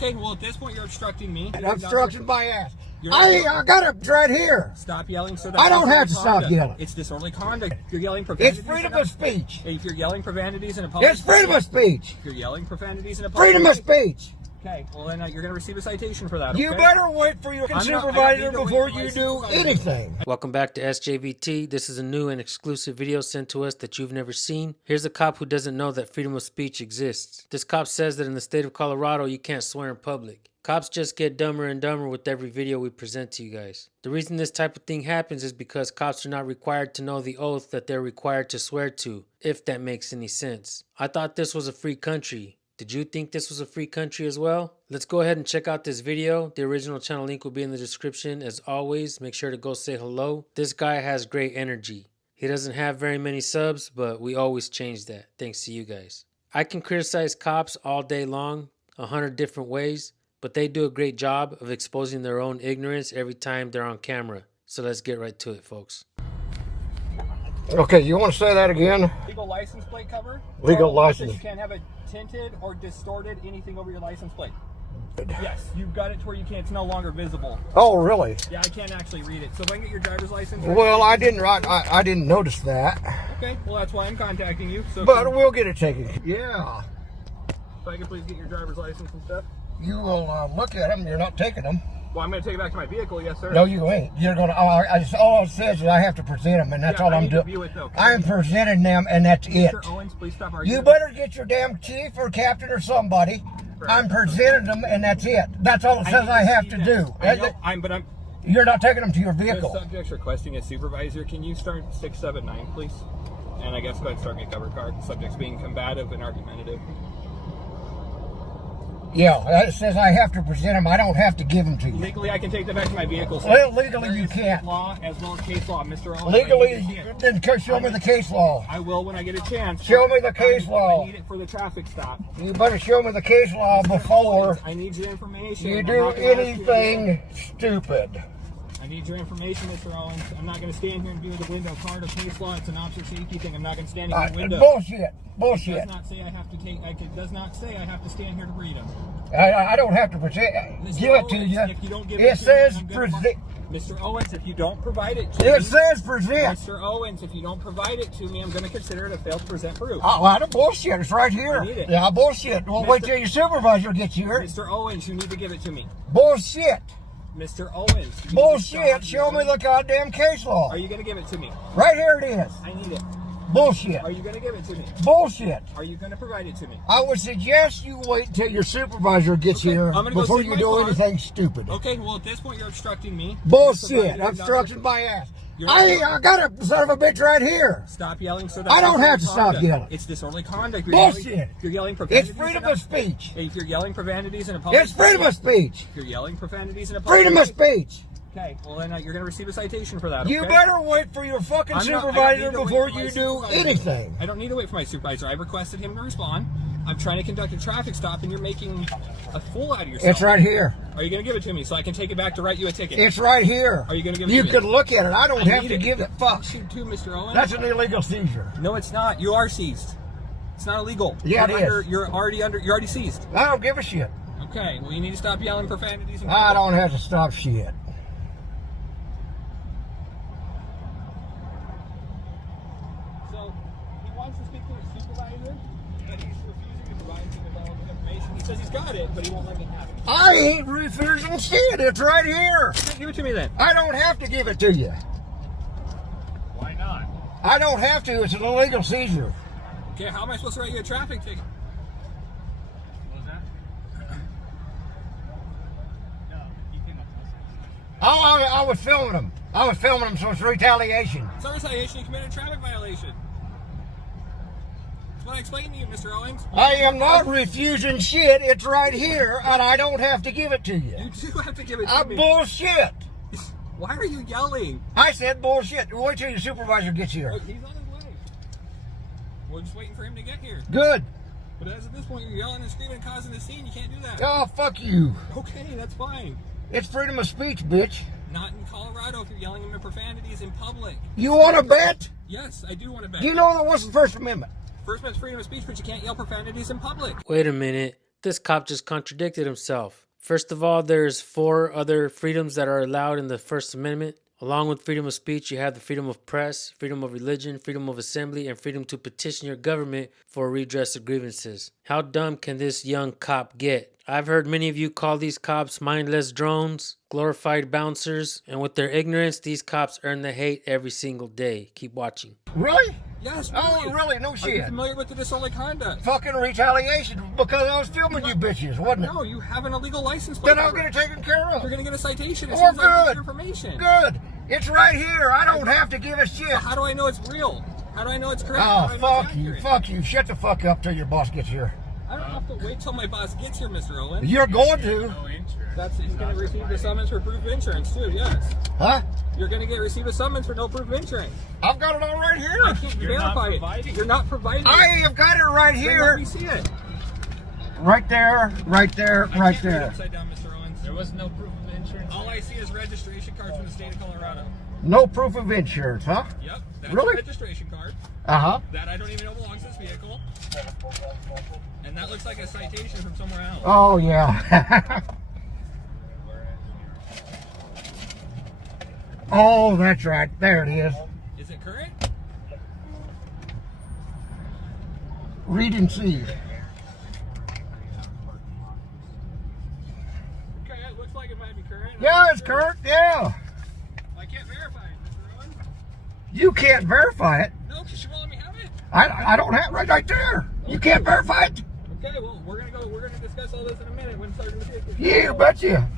Okay, well at this point you're obstructing me. Obstruction my ass. I got it right here. Stop yelling. So I don't have to stop yelling. It's disorderly conduct. If you're yelling profanities. It's freedom of speech. If you're yelling profanities in a public. It's freedom of speech. If you're yelling profanities in a public. Freedom of speech. Okay, well then you're going to receive a citation for that. Okay? You better wait for your supervisor before you do anything. Welcome back to SJVT. This is a new and exclusive video sent to us that you've never seen. Here's a cop who doesn't know that freedom of speech exists. This cop says that in the state of Colorado, you can't swear in public. Cops just get dumber and dumber with every video we present to you guys. The reason this type of thing happens is because cops are not required to know the oath that they're required to swear to, if that makes any sense. I thought this was a free country. Did you think this was a free country as well? Let's go ahead and check out this video. The original channel link will be in the description. As always, make sure to go say hello. This guy has great energy. He doesn't have very many subs, but we always change that, thanks to you guys. I can criticize cops all day long, 100 different ways, but they do a great job of exposing their own ignorance every time they're on camera. So let's get right to it, folks. Okay, you want to say that again? Legal license plate cover. Legal license. You can't have it tinted or distorted anything over your license plate. Yes, you've got it to where you can't. It's no longer visible. Oh, really? Yeah, I can't actually read it. So if I can get your driver's license. Well, I didn't notice that. Okay, well that's why I'm contacting you. So but we'll get it taken. Yeah. If I can please get your driver's license and stuff. You will look at them. You're not taking them. Well, I'm going to take it back to my vehicle, yes, sir. No, you ain't. You're going to. All it says is I have to present them, and that's all I'm doing. I'm presenting them, and that's it. Mr. Owens, please stop arguing. You better get your damn chief or captain or somebody. I'm presenting them, and that's it. That's all it says I have to do. I know, but you're not taking them to your vehicle. The subject's requesting a supervisor. Can you start 679, please? And I guess go ahead and start me a cover card. The subject's being combative and argumentative. Yeah, it says I have to present them. I don't have to give them to you. Legally, I can take them back to my vehicle. So well, legally, you can't. Law as well as case law, Mr. Owens. Legally, then show me the case law. I will when I get a chance. Show me the case law. I need it for the traffic stop. You better show me the case law before I need your information. You do anything stupid. I need your information, Mr. Owens. I'm not going to stand here and do the window card of case law. It's an officer safety thing. I'm not going to stand here in the window. Bullshit. Bullshit. It does not say I have to take. It does not say I have to stand here to read them. I don't have to present. Give it to you. If you don't give it says present. Mr. Owens, if you don't provide it to me. It says present. Mr. Owens, if you don't provide it to me, I'm going to consider it a failed to present proof. Oh, I don't bullshit. It's right here. I need it. Yeah, bullshit. Well, wait till your supervisor gets here. Mr. Owens, you need to give it to me. Bullshit. Mr. Owens. Bullshit. Show me the goddamn case law. Are you going to give it to me? Right here it is. I need it. Bullshit. Are you going to give it to me? Bullshit. Are you going to provide it to me? I would suggest you wait until your supervisor gets here before you do anything stupid. Okay, well at this point you're obstructing me. Bullshit. Obstruction my ass. I got a son of a bitch right here. Stop yelling. So I don't have to stop yelling. It's disorderly conduct. Bullshit. You're yelling profanities. It's freedom of speech. If you're yelling profanities in a public. It's freedom of speech. If you're yelling profanities in a public. Freedom of speech. Okay, well then you're going to receive a citation for that. Okay? You better wait for your fucking supervisor before you do anything. I don't need to wait for my supervisor. I requested him to respond. I'm trying to conduct a traffic stop and you're making a fool out of yourself. It's right here. Are you going to give it to me so I can take it back to write you a ticket? It's right here. Are you going to give it to me? You could look at it. I don't have to give it. Fuck. Shoot too, Mr. Owens. That's an illegal seizure. No, it's not. You are seized. It's not illegal. Yeah, it is. You're already seized. I don't give a shit. Okay, well you need to stop yelling profanities. I don't have to stop shit. Says he's got it, but he won't let me have it. I ain't refusing shit. It's right here. Give it to me then. I don't have to give it to you. Why not? I don't have to. It's an illegal seizure. Okay, how am I supposed to write you a traffic ticket? What was that? No, you came up to us. Oh, I was filming them. I was filming them, so it's retaliation. It's not retaliation. You committed a traffic violation. What I explained to you, Mr. Owens. I am not refusing shit. It's right here, and I don't have to give it to you. You do have to give it to me. Bullshit. Why are you yelling? I said bullshit. Wait till your supervisor gets here. Look, he's on his way. We're just waiting for him to get here. Good. But as of this point, you're yelling and screaming and causing a scene. You can't do that. Oh, fuck you. Okay, that's fine. It's freedom of speech, bitch. Not in Colorado if you're yelling in profanities in public. You want to bet? Yes, I do want to bet. You know what's the First Amendment? First Amendment's freedom of speech, but you can't yell profanities in public. Wait a minute. This cop just contradicted himself. First of all, there's 4 other freedoms that are allowed in the First Amendment. Along with freedom of speech, you have the freedom of press, freedom of religion, freedom of assembly, and freedom to petition your government for a redress of grievances. How dumb can this young cop get? I've heard many of you call these cops mindless drones, glorified bouncers, and with their ignorance, these cops earn the hate every single day. Keep watching. Really? Yes, Oh, really? No Are you shit. familiar with the disorderly conduct? Fucking retaliation because I was filming you bitches, wasn't it? No, you have an illegal license plate. Then I'll get it taken care of. You're going to get a citation as Oh, soon as I get good. your information. Good. It's right here. I don't have to give a shit. How do I know it's real? How do I know it's correct? Oh, How do I know it's fuck you. accurate? Fuck you. Shut the fuck up till your boss gets here. I don't have to wait till my boss gets here, Mr. Owen. You're going to. He's going to receive the summons for proof of insurance, too, yes. Huh? You're going to receive a summons for no proof of insurance. I've got it all right I here. can't verify it. You're not providing it. I have got it right Then let here. me see it. Right there, right there, I right can't read there. upside down, Mr. Owens. There was no proof of insurance. All I see is registration cards from the state of Colorado. No proof of insurance, huh? Yep, that's Really? a registration card. Uh-huh. That I don't even know belongs to this vehicle. And that looks like a citation from somewhere else. Oh, yeah. Oh, that's right. There it is. Is it current? Read and see. Okay, it looks like it might be current. Yeah, it's current. Yeah. I can't verify it, Mr. Owen. You can't verify it. No, because she won't let me have it. I don't have it right there. You can't verify it. Okay, well, we're gonna discuss all this in a minute when Sergeant Macias gets You betcha.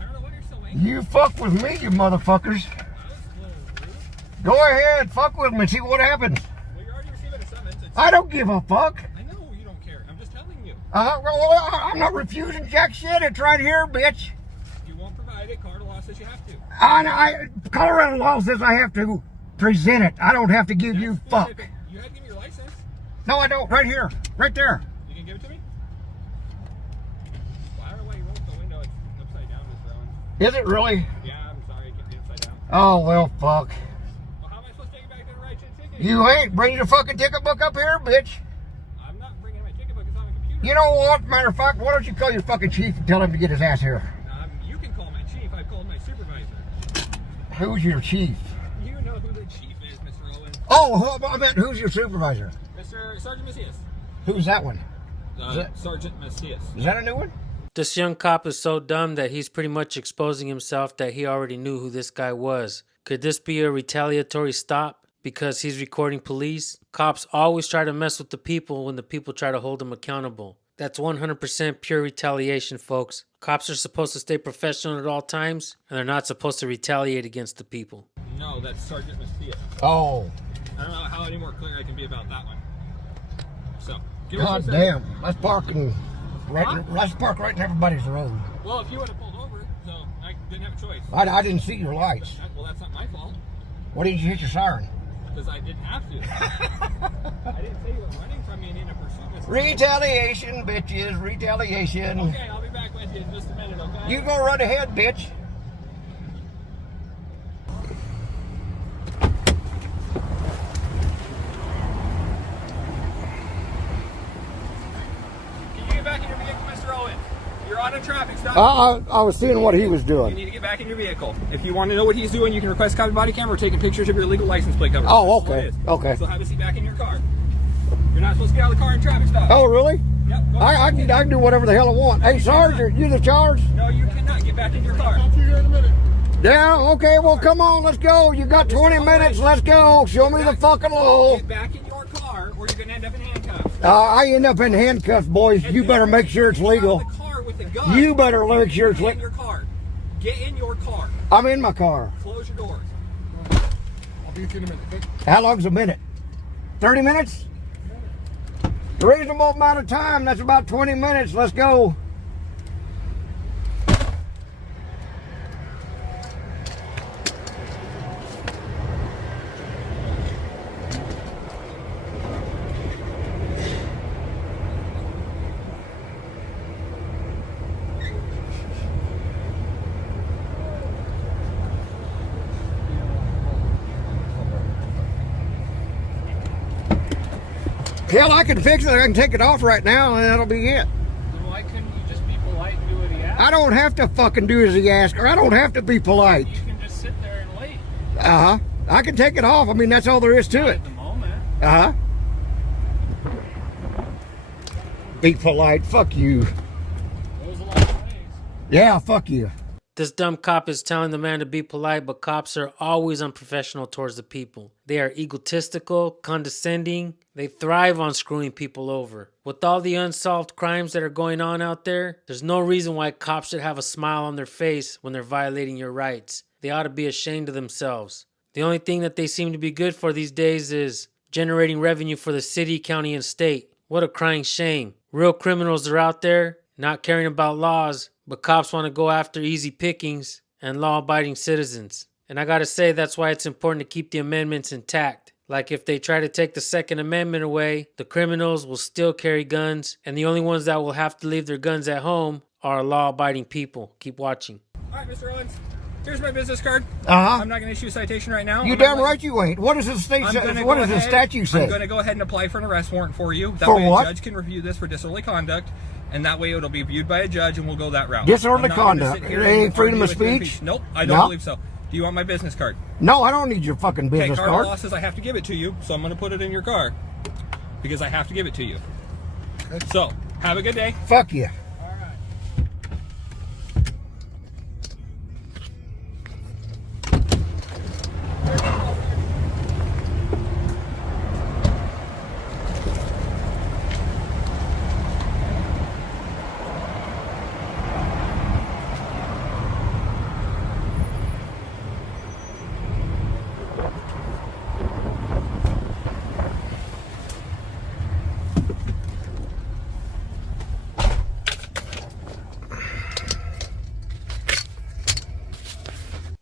I don't know what you're still waiting. You fuck with me, you motherfuckers. That was a little rude. Go ahead, fuck with me, see what happens. Well, you're already receiving a summons. I don't give a fuck. I know you don't care. I'm just telling you. Well, I'm not refusing jack shit. It's right here, bitch. You won't provide it. Colorado law says you have to. Colorado law says I have to present it. I don't have to give you fuck. Specific. You had to give me your license. No, I don't. Right here. Right there. You can give it to me? Well, I don't know why you rolled the window. It's upside down, Mr. Owens. Is it really? Yeah, I'm sorry. It can't be upside down. Oh, well, fuck. Well, how am I supposed to take it back to the right ticket? You ain't. Bring your fucking ticket book up here, bitch. I'm not bringing my ticket book. It's on the computer. You know what? Matter of fact, why don't you call your fucking chief and tell him to get his ass here? You can call my chief. I've called my supervisor. Who's your chief? You know who the chief is, Mr. Owen. Oh, I meant who's your supervisor? Mr. Sergeant Macias. Who's that one? Sergeant Macias. Is that a new one? This young cop is so dumb that he's pretty much exposing himself that he already knew who this guy was. Could this be a retaliatory stop because he's recording police? Cops always try to mess with the people when the people try to hold them accountable. That's 100% pure retaliation, folks. Cops are supposed to stay professional at all times, and they're not supposed to retaliate against the people. No, that's Sergeant Macias. Oh. I don't know how any more clear I can be about that one. So, give us God a second. damn. Let's park right in everybody's road. Well, if you would have pulled over, so I didn't have a choice. I didn't see your lights. Well, that's not my fault, Why didn't you hit your siren? because I didn't have to. I didn't say you were running from me and in a pursuit. Mr. Retaliation, bitches. Retaliation. Okay, I'll be back with you in just a minute, okay? You go right ahead, bitch. Can you get back in your vehicle, Mr. Owen? You're on a traffic stop. I was seeing what he was You doing. need to get back in your vehicle. If you want to know what he's doing, you can request a copy body camera or taking pictures of your illegal license plate cover. Oh, That's all okay. it is. Okay. So have a seat back in your car. You're not supposed to get out of the car in traffic stop. Oh, really? Yep. Go I can do whatever the hell I want. Hey, Sergeant, you the charge? No, you cannot. Get back in your car. Yeah, okay, well, come on, let's go. You got 20 minutes, let's go. Show me the fucking law. Get back in your car or you're going to end up in handcuffs. I end up in handcuffs, boys. You better make sure it's Get out of legal. the car with a gun. You better make sure it's Get in legal. your car. Get in your car. I'm in my car. Close your doors. I'll be with you in a minute, okay? How long's a minute? 30 minutes? A reasonable amount of time. That's about 20 minutes. Let's go. Hell, I can fix it. I can take it off right now, and that'll be it. I don't have to fucking do as he asks, or I don't have to be polite. You can just sit there and wait. Uh-huh. I can take it off. I mean, that's all there is to Not it. at the moment. Uh-huh. Be polite. Fuck you. There's a lot of ways. Yeah, fuck you. This dumb cop is telling the man to be polite, but cops are always unprofessional towards the people. They are egotistical, condescending. They thrive on screwing people over. With all the unsolved crimes that are going on out there, there's no reason why cops should have a smile on their face when they're violating your rights. They ought to be ashamed of themselves. The only thing that they seem to be good for these days is generating revenue for the city, county, and state. What a crying shame. Real criminals are out there, not caring about laws, but cops want to go after easy pickings and law-abiding citizens. And I gotta say, that's why it's important to keep the amendments intact. Like if they try to take the Second Amendment away, the criminals will still carry guns, and the only ones that will have to leave their guns at home are law-abiding people. Keep watching. All right, Mr. Owens. Here's my business card. Uh-huh. I'm not going to issue a citation right now. You damn right you ain't. What does the state say? What does the statute say? I'm going to go ahead and apply for an arrest warrant for you. That For way what? a judge can review this for disorderly conduct, and that way it'll be viewed by a judge, and we'll go that route. Disorderly I'm not gonna conduct. sit here It and ain't freedom of argue with speech? Nope, I don't No? believe so. Do you want my business card? No, I don't need your fucking Okay, business car card. law says I have to give it to you, so I'm going to put it in your car because I have to give it to you. So, have a good day. Fuck you.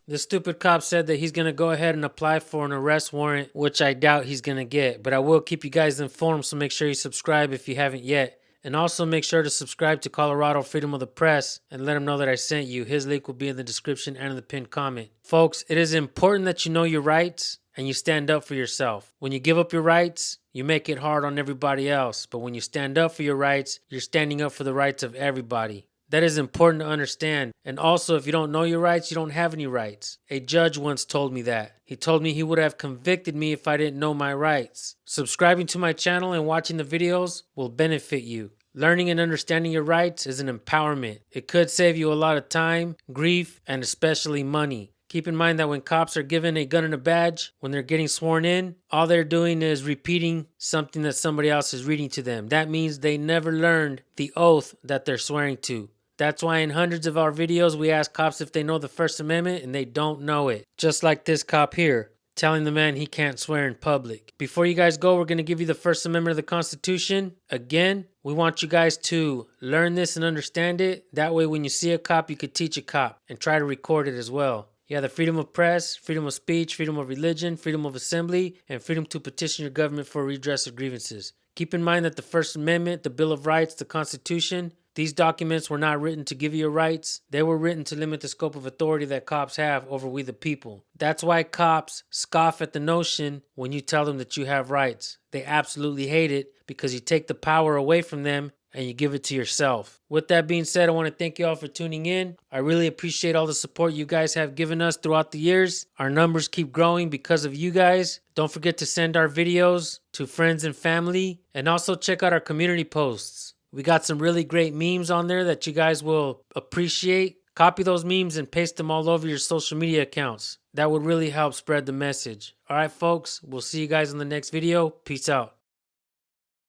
This stupid cop said that he's going to go ahead and apply for an arrest warrant, which I doubt he's going to get. But I will keep you guys informed, so make sure you subscribe if you haven't yet. And also make sure to subscribe to Colorado Freedom of the Press and let him know that I sent you. His link will be in the description and in the pinned comment. Folks, it is important that you know your rights and you stand up for yourself. When you give up your rights, you make it hard on everybody else. But when you stand up for your rights, you're standing up for the rights of everybody. That is important to understand. And also, if you don't know your rights, you don't have any rights. A judge once told me that. He told me he would have convicted me if I didn't know my rights. Subscribing to my channel and watching the videos will benefit you. Learning and understanding your rights is an empowerment. It could save you a lot of time, grief, and especially money. Keep in mind that when cops are given a gun and a badge, when they're getting sworn in, all they're doing is repeating something that somebody else is reading to them. That means they never learned the oath that they're swearing to. That's why in hundreds of our videos, we ask cops if they know the First Amendment, and they don't know it. Just like this cop here, telling the man he can't swear in public. Before you guys go, we're going to give you the First Amendment of the Constitution. Again, we want you guys to learn this and understand it. That way, when you see a cop, you could teach a cop and try to record it as well. You have the freedom of press, freedom of speech, freedom of religion, freedom of assembly, and freedom to petition your government for redress of grievances. Keep in mind that the First Amendment, the Bill of Rights, the Constitution, these documents were not written to give you your rights. They were written to limit the scope of authority that cops have over we the people. That's why cops scoff at the notion when you tell them that you have rights. They absolutely hate it because you take the power away from them and you give it to yourself. With that being said, I want to thank you all for tuning in. I really appreciate all the support you guys have given us throughout the years. Our numbers keep growing because of you guys. Don't forget to send our videos to friends and family, and also check out our community posts. We got some really great memes on there that you guys will appreciate. Copy those memes and paste them all over your social media accounts. That would really help spread the message. All right, folks, we'll see you guys in the next video. Peace out.